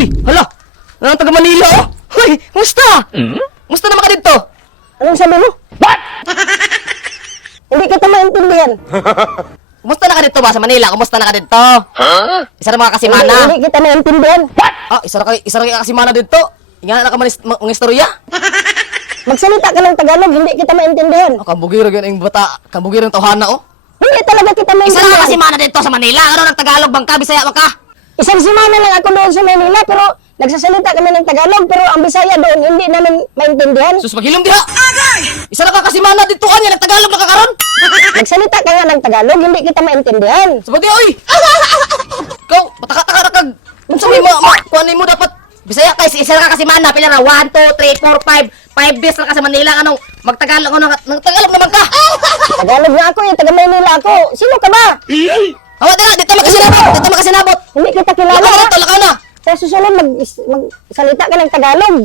Uy, hala! Ano taga Manila, oh? Uy, musta? Musta naman ka dito? Anong sabi mo? What? Hindi kita maintindihan. Kumusta na ka dito ba sa Manila? Kumusta na ka dito? Isa na mga kasimana. Hindi kita maintindihan. Ah, isa na kayo kasimana dito. Ingana na ka mga istorya. Magsalita ka ng Tagalog, hindi kita maintindihan. Oh, kabugiro yun yung bata. Kabugiro yung tawhana, oh. Hindi talaga kita Isa na maintindihan. ka kasimana dito sa Manila. Ano ng Tagalog bang ka? Bisaya bang ka? Isang semana lang ako doon sa Manila, pero nagsasalita kami ng Tagalog, pero ang Bisaya doon, hindi namin maintindihan. Sus, maghilom diha. Isa na ka kasimana dito. Ano yan? Tagalog na kakaroon? Nagsalita ka nga ng Tagalog, hindi kita maintindihan. Sabi oy! Ikaw, pataka-taka na kag... Kung sabi mo, kuhanin mo dapat... Bisaya kay isa na ka kasi mana, pila na 1, 2, 3, 4, 5 days na ka sa Manila, anong magtagalog, nagtagalog naman ka! Tagalog nga ako eh, taga Manila ako. Sino ka ba? Hawa dila, dito mo kasi nabot! Hindi kita Laka kilala. na, laka na! Sa susunod, magsalita ka ng Tagalog.